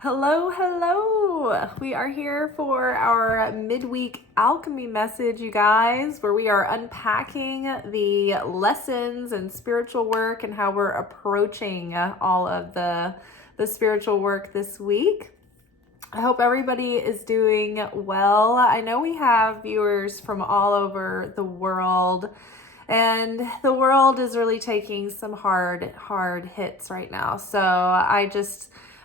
Hello, hello. We are here for our midweek alchemy message, you guys, where we are unpacking the lessons and spiritual work and how we're approaching all of the spiritual work this week. I hope everybody is doing well. I know we have viewers from all over the world, and the world is really taking some hard hits right now. So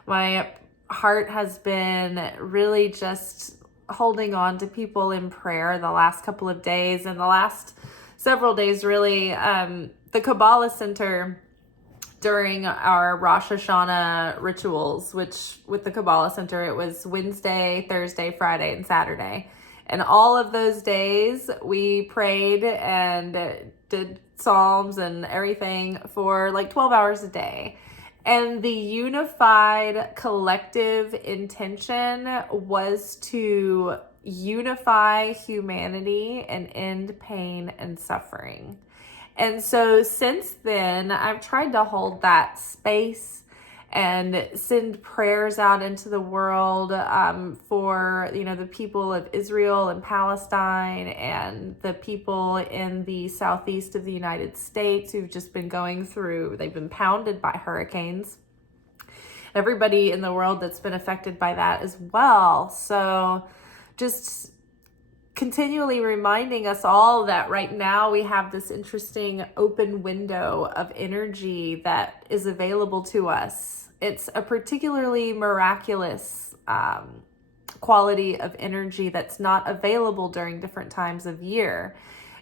my heart has been really just holding on to people in prayer the last couple of days, and the last several days really. The Kabbalah Center, during our Rosh Hashanah rituals, which with the Kabbalah Center, it was Wednesday, Thursday, Friday, and Saturday. And all of those days we prayed and did psalms and everything for like 12 hours a day. And the unified collective intention was to unify humanity and end pain and suffering. And so since then, I've tried to hold that space and send prayers out into the world for, the people of Israel and Palestine and the people in the southeast of the United States who've just been they've been pounded by hurricanes. Everybody in the world that's been affected by that as well. So just continually reminding us all that right now we have this interesting open window of energy that is available to us. It's a particularly miraculous quality of energy that's not available during different times of year.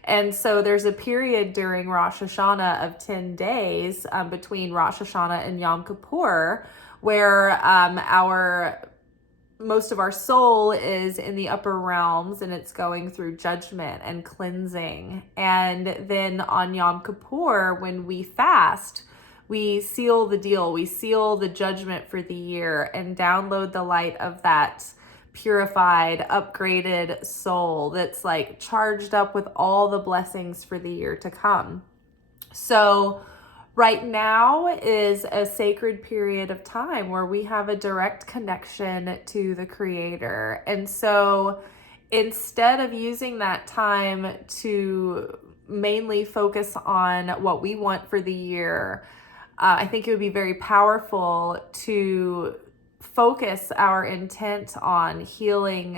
And so there's a period during Rosh Hashanah of 10 days between Rosh Hashanah and Yom Kippur where most of our soul is in the upper realms, and it's going through judgment and cleansing. And then on Yom Kippur, when we fast, we seal the deal. We seal the judgment for the year and download the light of that purified, upgraded soul that's like charged up with all the blessings for the year to come. So right now is a sacred period of time where we have a direct connection to the Creator. And so instead of using that time to mainly focus on what we want for the year, I think it would be very powerful to focus our intent on the healing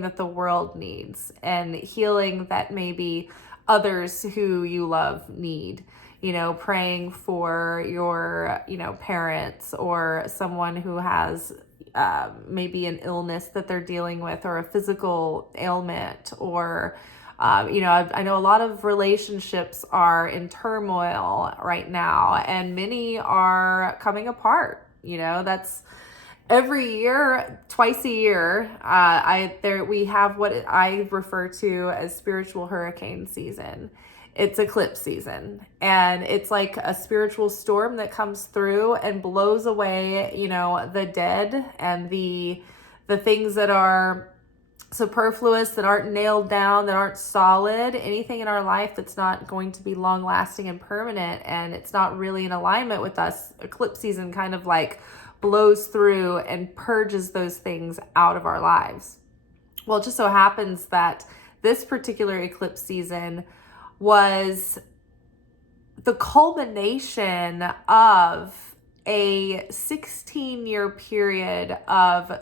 that the world needs, and healing that maybe others who you love need. Praying for your, parents or someone who has maybe an illness that they're dealing with, or a physical ailment, or, I know a lot of relationships are in turmoil right now, and many are coming apart. That's every year, twice a year. We have what I refer to as spiritual hurricane season. It's eclipse season, and it's like a spiritual storm that comes through and blows away, the dead and the things that are superfluous, that aren't nailed down, that aren't solid, anything in our life that's not going to be long lasting and permanent, and it's not really in alignment with us. Eclipse season kind of like blows through and purges those things out of our lives. Well, it just so happens that this particular eclipse season was the culmination of a 16-year period of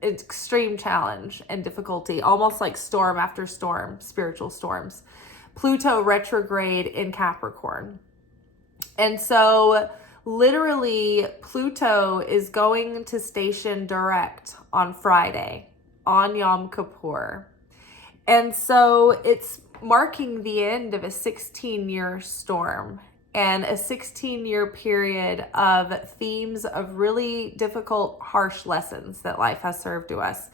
extreme challenge and difficulty, almost like storm after storm, spiritual storms. Pluto retrograde in Capricorn. And so literally Pluto is going to station direct on Friday, on Yom Kippur. And so it's marking the end of a 16-year storm and a 16-year period of themes of really difficult, harsh lessons that life has served to us.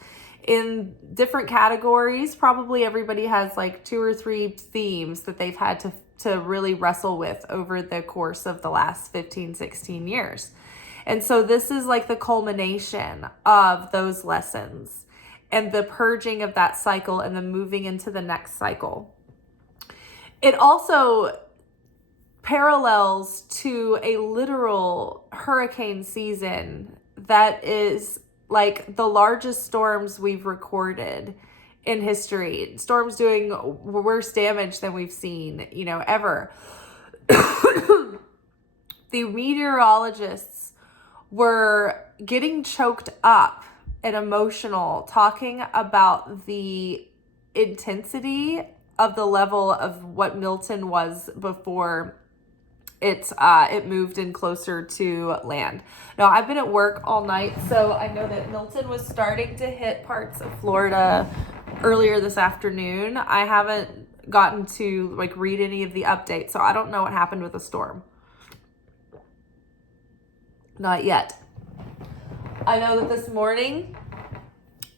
In different categories, probably everybody has like 2 or 3 themes that they've had to really wrestle with over the course of the last 15, 16 years. And so this is like the culmination of those lessons and the purging of that cycle and the moving into the next cycle. It also parallels to a literal hurricane season that is like the largest storms we've recorded in history. Storms doing worse damage than we've seen, ever. The meteorologists were getting choked up and emotional talking about the intensity of the level of what Milton was before it moved in closer to land. Now, I've been at work all night, so I know that Milton was starting to hit parts of Florida earlier this afternoon. I haven't gotten to read any of the updates, so I don't know what happened with the storm. Not yet. I know that this morning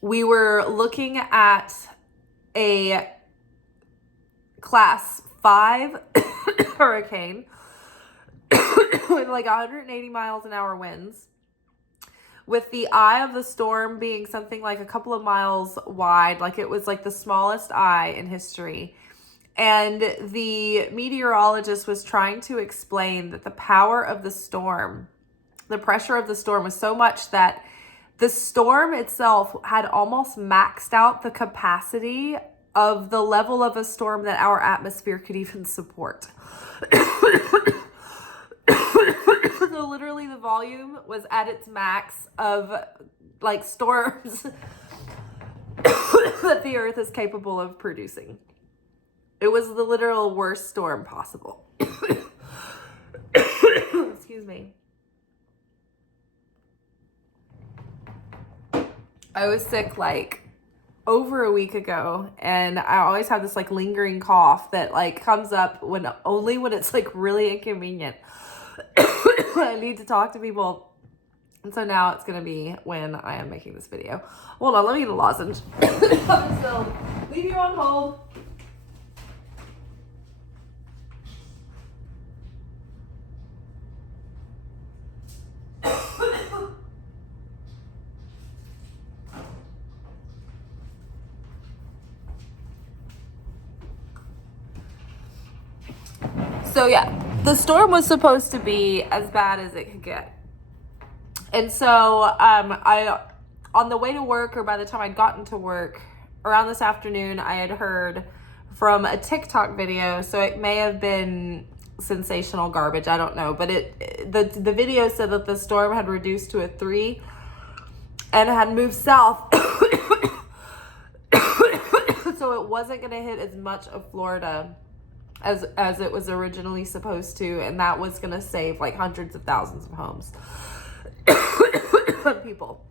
we were looking at a class 5 hurricane with 180 miles an hour winds, with the eye of the storm being something like a couple of miles wide. It was the smallest eye in history. And the meteorologist was trying to explain that the power of the storm, the pressure of the storm, was so much that the storm itself had almost maxed out the capacity of the level of a storm that our atmosphere could even support. So literally the volume was at its max of storms that the earth is capable of producing. It was the literal worst storm possible. Excuse me. I was sick over a week ago, and I always have this lingering cough that comes up when it's really inconvenient. I need to talk to people, and so now it's gonna be when I am making this video. Hold on, let me get a lozenge. So leave you on hold. So yeah, the storm was supposed to be as bad as it could get. And so I, on the way to work, or by the time I'd gotten to work, around this afternoon, I had heard from a TikTok video. So it may have been sensational garbage, I don't know. But the video said that the storm had reduced to a 3 and had moved south. So it wasn't going to hit as much of Florida as it was originally supposed to, and that was going to save hundreds of thousands of homes. People.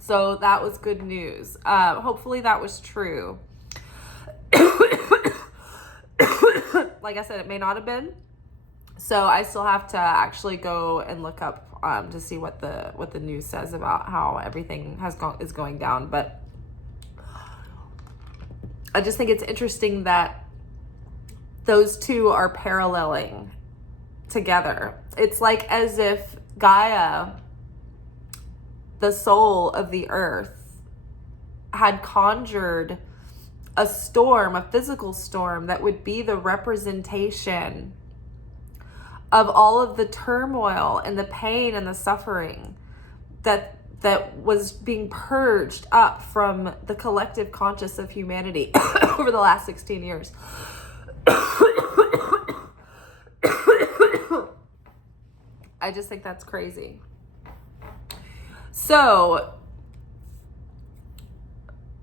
So that was good news. Hopefully that was true. Like I said, it may not have been. So I still have to actually go and look up to see what the news says about how everything is going down. But I just think it's interesting that those two are paralleling together. It's as if Gaia, the soul of the earth, had conjured a storm, a physical storm that would be the representation of all of the turmoil and the pain and the suffering that was being purged up from the collective conscious of humanity over the last 16 years. I just think that's crazy. So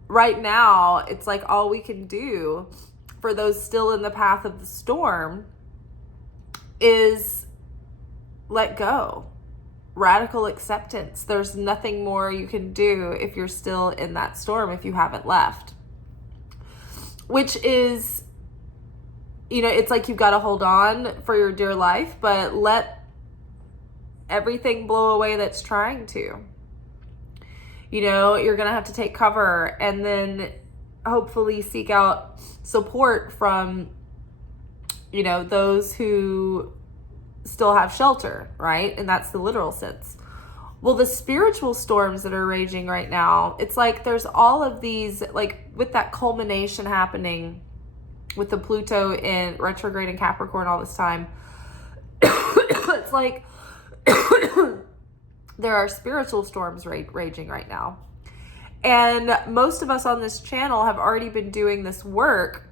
right now, it's all we can do for those still in the path of the storm is let go. Radical acceptance. There's nothing more you can do if you're still in that storm, if you haven't left. Which is, it's you've got to hold on for your dear life, but let everything blow away that's trying to. You're going to have to take cover and then hopefully seek out support from, those who still have shelter, right? And that's the literal sense. Well, the spiritual storms that are raging right now, it's there's all of these, with that culmination happening with the Pluto in retrograde in Capricorn all this time. It's there are spiritual storms raging right now. And most of us on this channel have already been doing this work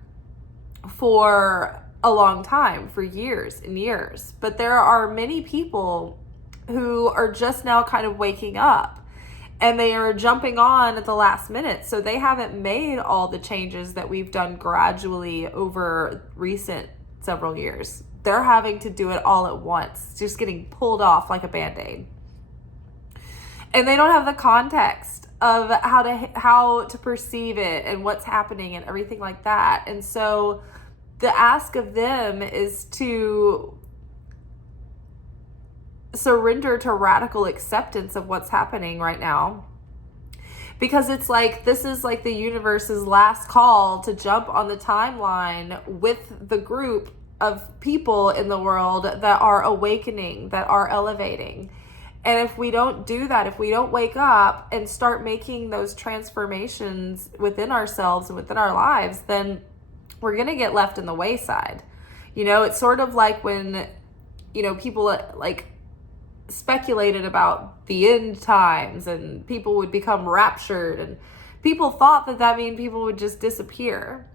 for a long time, for years and years. But there are many people who are just now kind of waking up, and they are jumping on at the last minute. So they haven't made all the changes that we've done gradually over recent several years. They're having to do it all at once, just getting pulled off like a Band-Aid. And they don't have the context of how to perceive it and what's happening and everything like that. And so the ask of them is to surrender to radical acceptance of what's happening right now. Because it's like, this is like the universe's last call to jump on the timeline with the group of people in the world that are awakening, that are elevating. And if we don't do that, if we don't wake up and start making those transformations within ourselves and within our lives, then we're going to get left in the wayside. You know, it's sort of like when, you know, people like speculated about the end times and people would become raptured, and people thought that mean people would just disappear.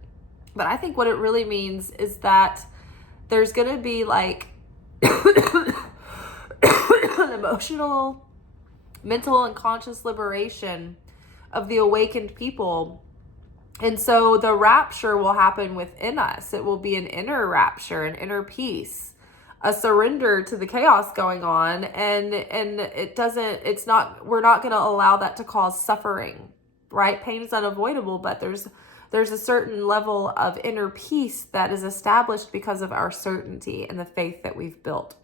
But I think what it really means is that there's going to be like an emotional, mental, and conscious liberation of the awakened people. And so the rapture will happen within us. It will be an inner rapture, an inner peace, a surrender to the chaos going on. And we're not going to allow that to cause suffering, right? Pain is unavoidable, but there's a certain level of inner peace that is established because of our certainty and the faith that we've built.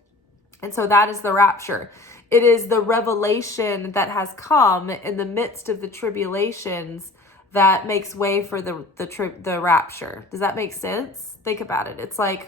And so that is the rapture. It is the revelation that has come in the midst of the tribulations that makes way for the rapture. Does that make sense? Think about it. It's like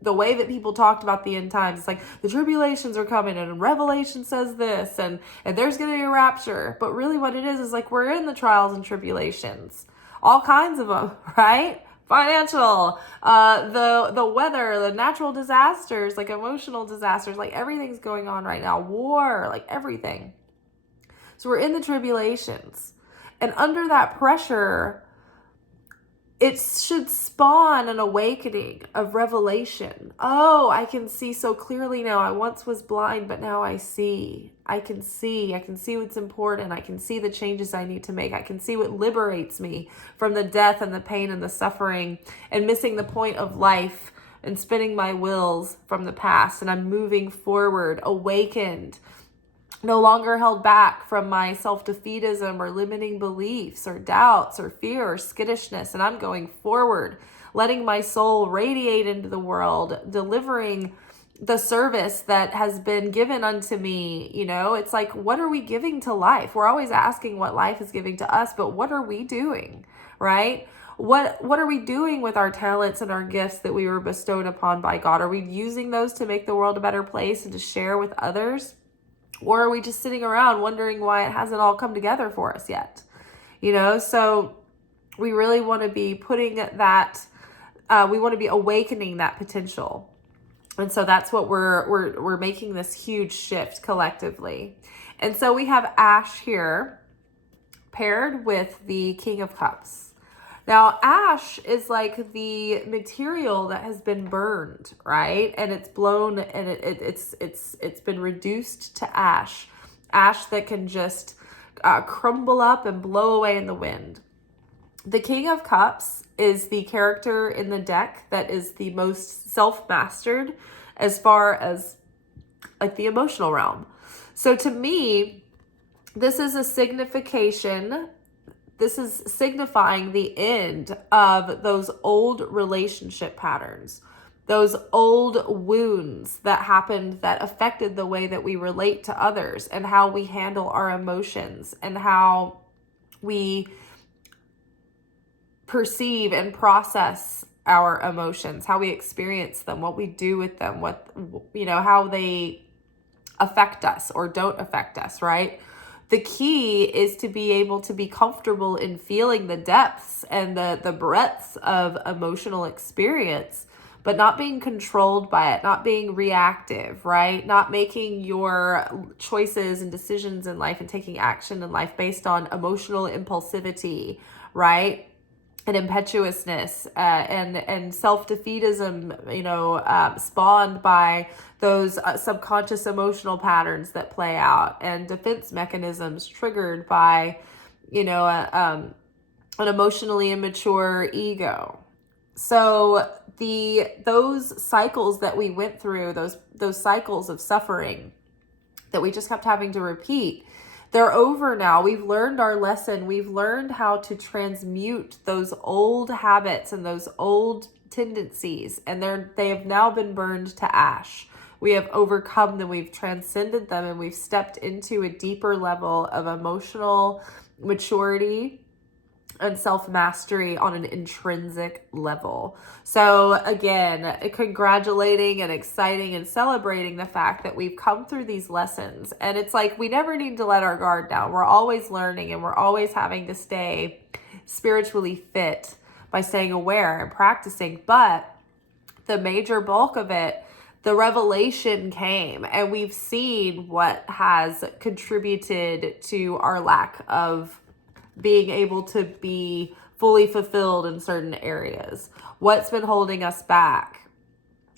the way that people talked about the end times. It's like the tribulations are coming and Revelation says this and there's going to be a rapture. But really what it is like we're in the trials and tribulations. All kinds of them, right? Financial, the weather, the natural disasters, like emotional disasters, like everything's going on right now. War, like everything. So we're in the tribulations. And under that pressure, it should spawn an awakening of revelation. Oh, I can see so clearly now. I once was blind, but now I see. I can see what's important. I can see the changes I need to make. I can see what liberates me from the death and the pain and the suffering and missing the point of life and spinning my wheels from the past. And I'm moving forward, awakened, no longer held back from my self-defeatism or limiting beliefs or doubts or fear or skittishness. And I'm going forward, letting my soul radiate into the world, delivering the service that has been given unto me. You know, it's like, what are we giving to life? We're always asking what life is giving to us, but what are we doing, right? What are we doing with our talents and our gifts that we were bestowed upon by God? Are we using those to make the world a better place and to share with others? Or are we just sitting around wondering why it hasn't all come together for us yet? You know, so we really want to be putting that, we want to be awakening that potential. And so that's what we're making this huge shift collectively. And so we have Ash here paired with the King of Cups. Now, ash is like the material that has been burned, right? And it's blown and it's been reduced to ash. Ash that can just crumble up and blow away in the wind. The King of Cups is the character in the deck that is the most self-mastered as far as like the emotional realm. So to me, this is a signification. This is signifying the end of those old relationship patterns, those old wounds that happened that affected the way that we relate to others and how we handle our emotions and how we perceive and process our emotions, how we experience them, what we do with them, what, you know, how they affect us or don't affect us, right? The key is to be able to be comfortable in feeling the depths and the breadths of emotional experience, but not being controlled by it, not being reactive, right? Not making your choices and decisions in life and taking action in life based on emotional impulsivity, right? And impetuousness, and self-defeatism, spawned by those subconscious emotional patterns that play out, and defense mechanisms triggered by, an emotionally immature ego. So those cycles that we went through, those cycles of suffering that we just kept having to repeat, they're over now. We've learned our lesson. We've learned how to transmute those old habits and those old tendencies, and they have now been burned to ash. We have overcome them. We've transcended them, and we've stepped into a deeper level of emotional maturity and self-mastery on an intrinsic level. So again, congratulating and exciting and celebrating the fact that we've come through these lessons. And it's like, we never need to let our guard down. We're always learning, and we're always having to stay spiritually fit by staying aware and practicing. But the major bulk of it, the revelation came, and we've seen what has contributed to our lack of being able to be fully fulfilled in certain areas. What's been holding us back?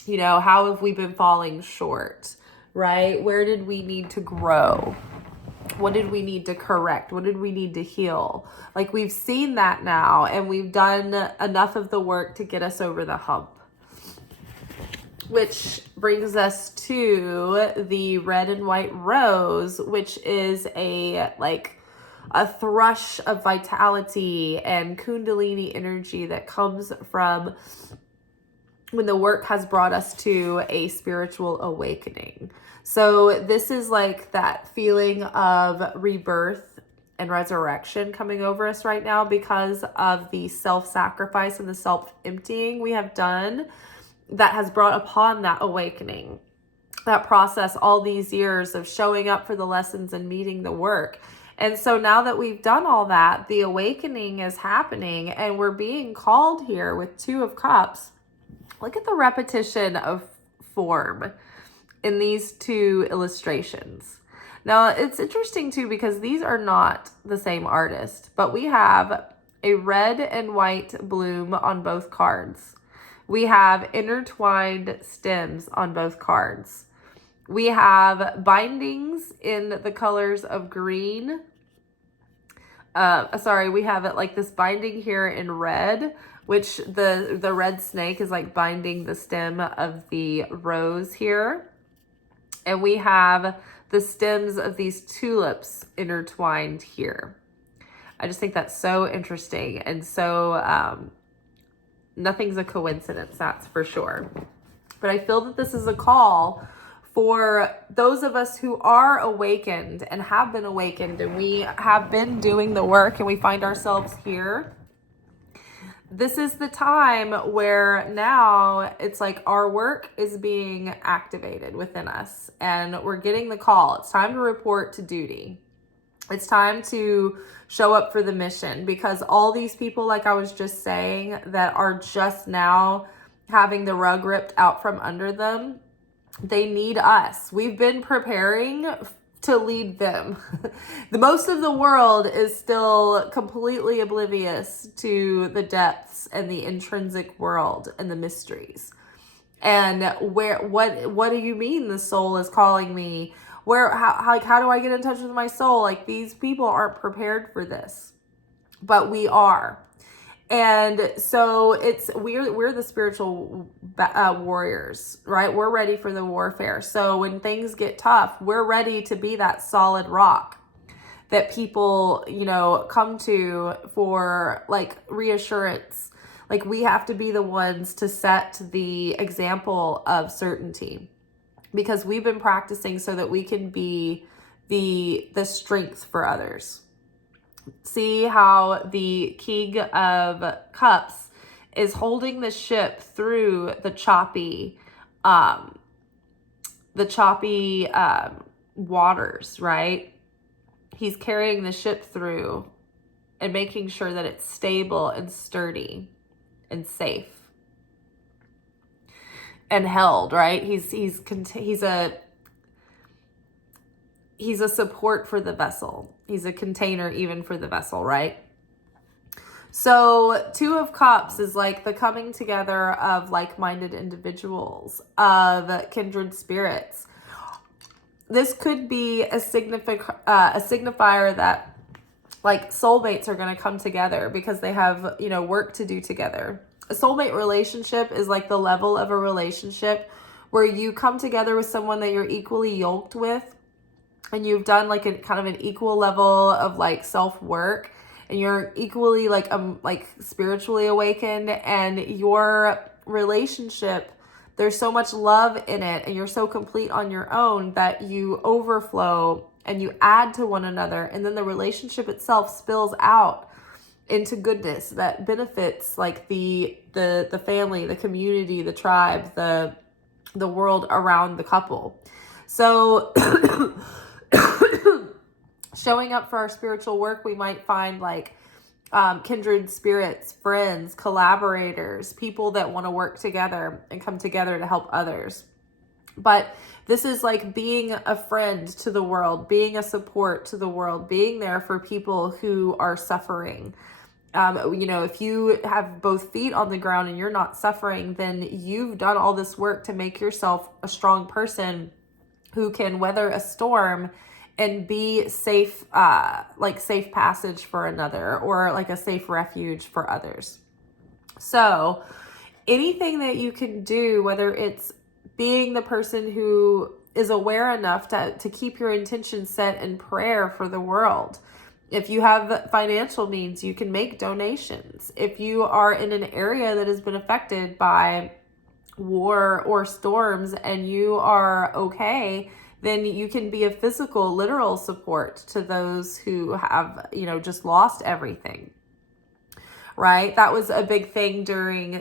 How have we been falling short, right? Where did we need to grow? What did we need to correct? What did we need to heal? Like, we've seen that now, and we've done enough of the work to get us over the hump. Which brings us to the red and white rose, which is a thrush of vitality and kundalini energy that comes from when the work has brought us to a spiritual awakening. So this is like that feeling of rebirth and resurrection coming over us right now because of the self-sacrifice and the self-emptying we have done that has brought upon that awakening, that process, all these years of showing up for the lessons and meeting the work. And so now that we've done all that, the awakening is happening, and we're being called here with Two of Cups. Look at the repetition of form in these two illustrations. Now, it's interesting too, because these are not the same artist, but we have a red and white bloom on both cards. We have intertwined stems on both cards. We have bindings in the colors of green. We have it like this binding here in red, which the red snake is like binding the stem of the rose here. And we have the stems of these tulips intertwined here. I just think that's so interesting. And so nothing's a coincidence, that's for sure. But I feel that this is a call for those of us who are awakened and have been awakened, and we have been doing the work, and we find ourselves here. This is the time where now it's like our work is being activated within us, and we're getting the call. It's time to report to duty. It's time to show up for the mission, because all these people, like I was just saying, that are just now having the rug ripped out from under them, they need us. We've been preparing to lead them. The most of the world is still completely oblivious to the depths and the intrinsic world and the mysteries. And what do you mean the soul is calling me? How do I get in touch with my soul? Like, these people aren't prepared for this, but we are. And so we're the spiritual warriors, right? We're ready for the warfare. So when things get tough, we're ready to be that solid rock that people, come to for like reassurance. Like, we have to be the ones to set the example of certainty, because we've been practicing so that we can be the strength for others. See how the King of Cups is holding the ship through the choppy waters, right? He's carrying the ship through and making sure that it's stable and sturdy and safe. and held, right? He's a support for the vessel. He's a container even for the vessel, right? So 2 of Cups is like the coming together of like-minded individuals, of kindred spirits. This could be a signifier that like soulmates are going to come together because they have, work to do together. A soulmate relationship is like the level of a relationship where you come together with someone that you're equally yoked with, and you've done like a kind of an equal level of like self-work, and you're equally like spiritually awakened, and your relationship, there's so much love in it, and you're so complete on your own that you overflow and you add to one another, and then the relationship itself spills out into goodness that benefits like the family, the community, the tribe, the world around the couple. So showing up for our spiritual work, we might find like kindred spirits, friends, collaborators, people that want to work together and come together to help others. But this is like being a friend to the world, being a support to the world, being there for people who are suffering. If you have both feet on the ground and you're not suffering, then you've done all this work to make yourself a strong person who can weather a storm and be safe, like safe passage for another, or like a safe refuge for others. So anything that you can do, whether it's being the person who is aware enough to keep your intention set in prayer for the world. If you have financial means, you can make donations. If you are in an area that has been affected by war or storms and you are okay, then you can be a physical, literal support to those who have, just lost everything. Right? That was a big thing during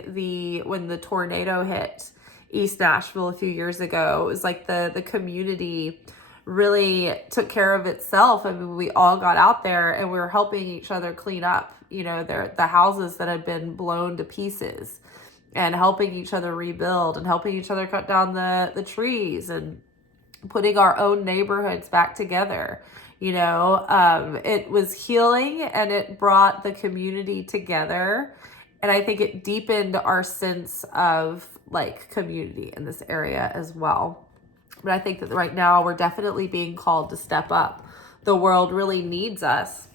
when the tornado hit East Nashville a few years ago. It was like the community really took care of itself. I mean, we all got out there and we were helping each other clean up, the houses that had been blown to pieces, and helping each other rebuild and helping each other cut down the trees and putting our own neighborhoods back together. It was healing, and it brought the community together. And I think it deepened our sense of like community in this area as well. But I think that right now we're definitely being called to step up. The world really needs us.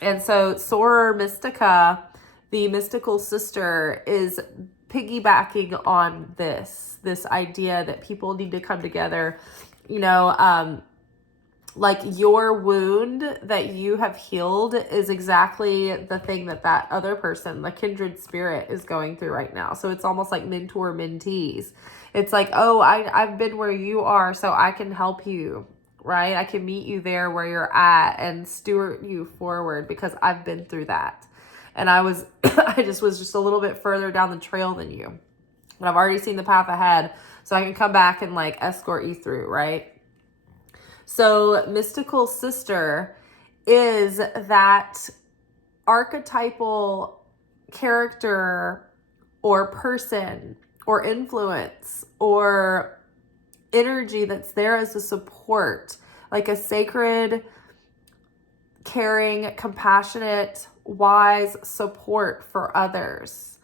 And so Soror Mystica, the mystical sister, is piggybacking on this idea that people need to come together. Like your wound that you have healed is exactly the thing that other person, the kindred spirit, is going through right now. So it's almost like mentor mentees. It's like, oh, I've been where you are, so I can help you, right? I can meet you there where you're at and steward you forward because I've been through that. And I just was a little bit further down the trail than you, but I've already seen the path ahead, so I can come back and like escort you through, right? So mystical sister is that archetypal character or person or influence or energy that's there as a support, like a sacred, caring, compassionate, wise support for others.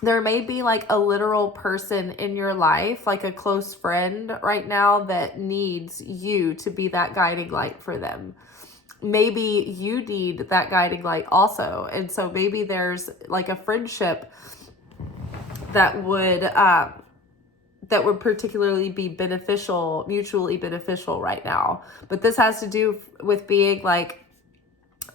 There may be like a literal person in your life, like a close friend right now, that needs you to be that guiding light for them. Maybe you need that guiding light also. And so maybe there's like a friendship that would particularly be beneficial, mutually beneficial right now. But this has to do with being like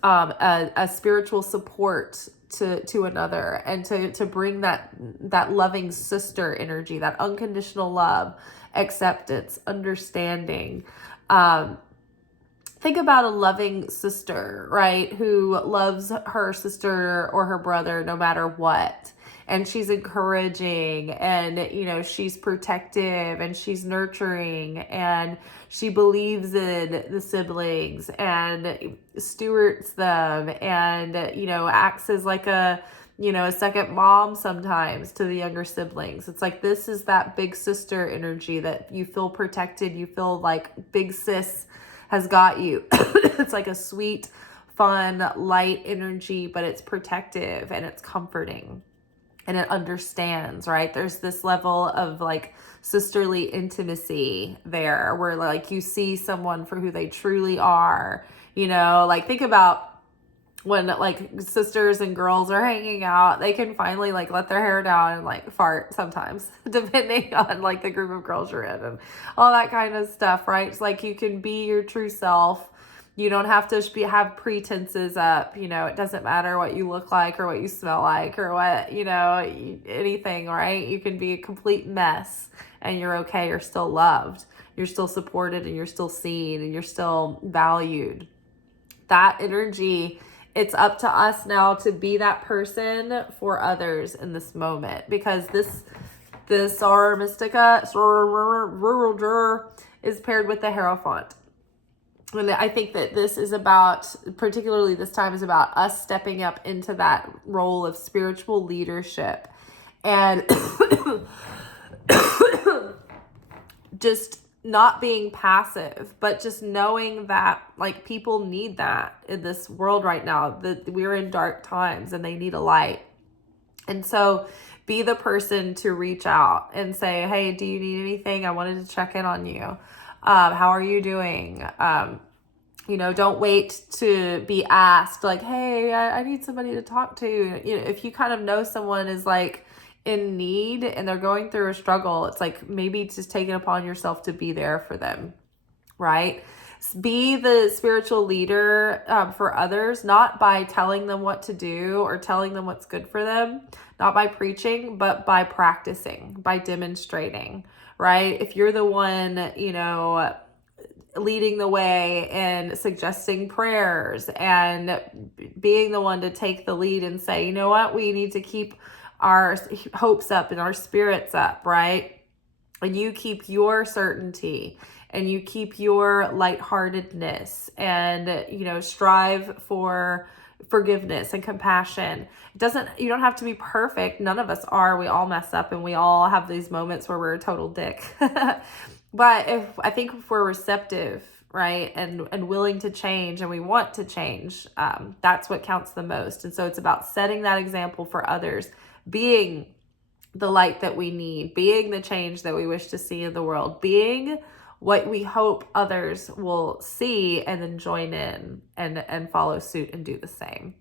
a spiritual support to another, and to bring that loving sister energy, that unconditional love, acceptance, understanding. Think about a loving sister, right, who loves her sister or her brother no matter what. And she's encouraging, and, she's protective, and she's nurturing, and she believes in the siblings and stewards them, and, acts as like a you know, a second mom sometimes to the younger siblings. It's like, this is that big sister energy that you feel protected. You feel like big sis has got you. It's like a sweet, fun, light energy, but it's protective and it's comforting and it understands, right? There's this level of like sisterly intimacy there where like you see someone for who they truly are, you know, like think about when like sisters and girls are hanging out, they can finally like let their hair down and like fart sometimes, depending on like the group of girls you're in and all that kind of stuff, right? It's like you can be your true self. You don't have to have pretenses up, you know, it doesn't matter what you look like or what you smell like or what, you know, anything, right? You can be a complete mess and you're okay. You're still loved. You're still supported and you're still seen and you're still valued. That energy, it's up to us now to be that person for others in this moment, because this Aura Mystica is paired with the Hierophant. And I think that this is about, particularly this time, is about us stepping up into that role of spiritual leadership and just not being passive, but just knowing that like people need that in this world right now, that we're in dark times and they need a light. And so be the person to reach out and say, hey, do you need anything? I wanted to check in on you. How are you doing? You know, don't wait to be asked like, hey, I need somebody to talk to. You know, if you kind of know someone is like in need and they're going through a struggle, it's like maybe just take it upon yourself to be there for them, right? Be the spiritual leader for others, not by telling them what to do or telling them what's good for them, not by preaching, but by practicing, by demonstrating, right? If you're the one, you know, leading the way and suggesting prayers and being the one to take the lead and say, you know what, we need to keep our hopes up and our spirits up, right? And you keep your certainty and you keep your lightheartedness and, you know, strive for forgiveness and compassion. You don't have to be perfect. None of us are. We all mess up and we all have these moments where we're a total dick. But I think if we're receptive, right, and willing to change and we want to change, that's what counts the most. And so it's about setting that example for others, being the light that we need, being the change that we wish to see in the world, being what we hope others will see and then join in and follow suit and do the same.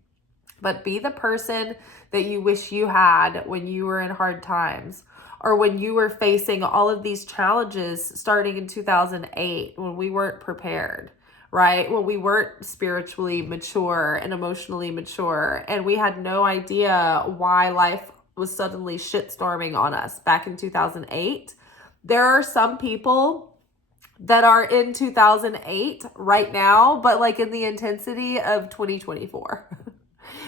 But be the person that you wish you had when you were in hard times, or when you were facing all of these challenges starting in 2008, when we weren't prepared, right? When we weren't spiritually mature and emotionally mature, and we had no idea why life was suddenly shitstorming on us back in 2008. There are some people that are in 2008 right now, but like in the intensity of 2024.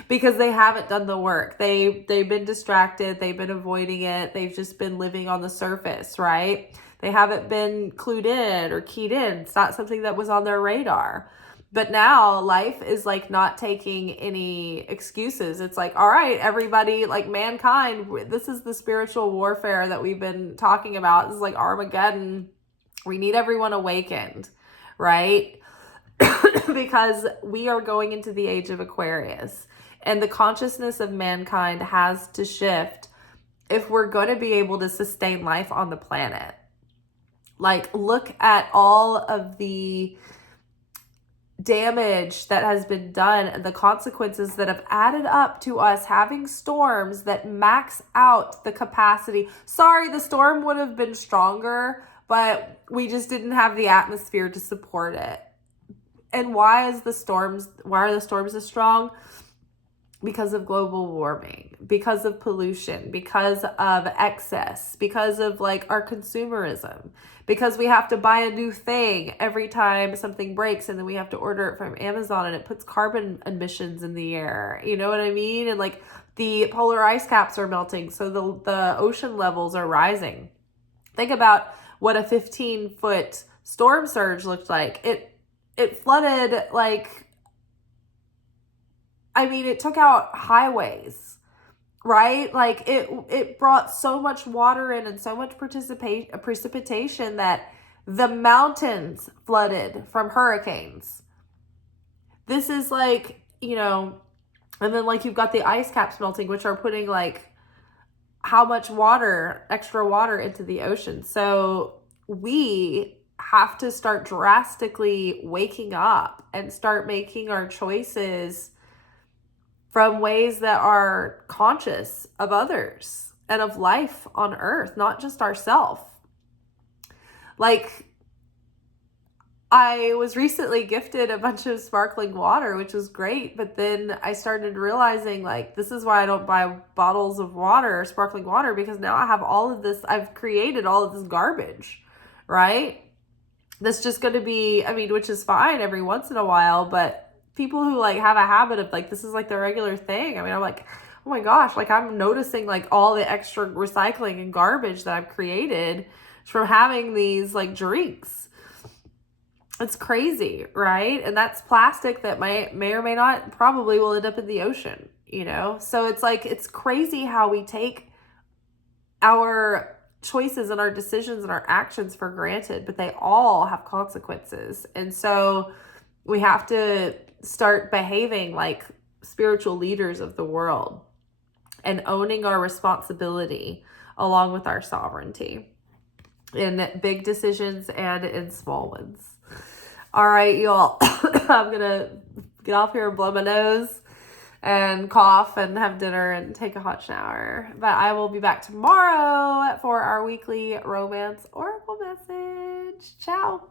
Because they haven't done the work. They've been distracted. They've been avoiding it. They've just been living on the surface, right? They haven't been clued in or keyed in. It's not something that was on their radar. But now life is like not taking any excuses. It's like, all right, everybody, like mankind, this is the spiritual warfare that we've been talking about. This is like Armageddon. We need everyone awakened, right? Because we are going into the age of Aquarius. And the consciousness of mankind has to shift if we're going to be able to sustain life on the planet. Like, look at all of the damage that has been done and the consequences that have added up to us having storms that max out the capacity. Sorry, the storm would have been stronger, but we just didn't have the atmosphere to support it. And why are the storms so strong? Because of global warming, because of pollution, because of excess, because of like our consumerism, because we have to buy a new thing every time something breaks, and then we have to order it from Amazon, and it puts carbon emissions in the air. You know what I mean? And like the polar ice caps are melting, so the ocean levels are rising. Think about what a 15-foot storm surge looked like. It flooded like, I mean, it took out highways. right? Like it brought so much water in and so much precipitation that the mountains flooded from hurricanes. This is like, you know, and then like you've got the ice caps melting, which are putting like how much water, extra water into the ocean. So we have to start drastically waking up and start making our choices from ways that are conscious of others and of life on earth, not just ourselves. Like, I was recently gifted a bunch of sparkling water, which was great. But then I started realizing, like, this is why I don't buy bottles of water, sparkling water, because now I have all of this, I've created all of this garbage, right? That's just going to be, I mean, which is fine every once in a while, but people who like have a habit of like, this is like the regular thing. I mean, I'm like, oh my gosh, like I'm noticing like all the extra recycling and garbage that I've created from having these like drinks. It's crazy, right? And that's plastic that may or may not, probably will end up in the ocean, you know? So it's like, it's crazy how we take our choices and our decisions and our actions for granted, but they all have consequences. And so we have to start behaving like spiritual leaders of the world and owning our responsibility along with our sovereignty in big decisions and in small ones. All right, y'all. I'm going to get off here and blow my nose and cough and have dinner and take a hot shower. But I will be back tomorrow for our weekly romance oracle message. Ciao.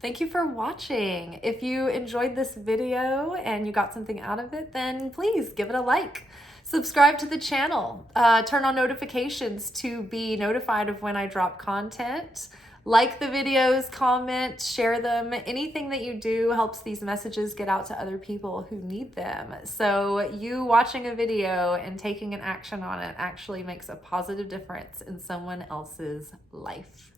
Thank you for watching. If you enjoyed this video and you got something out of it, then please give it a like. Subscribe to the channel. Turn on notifications to be notified of when I drop content. Like the videos, comment, share them. Anything that you do helps these messages get out to other people who need them. So you watching a video and taking an action on it actually makes a positive difference in someone else's life.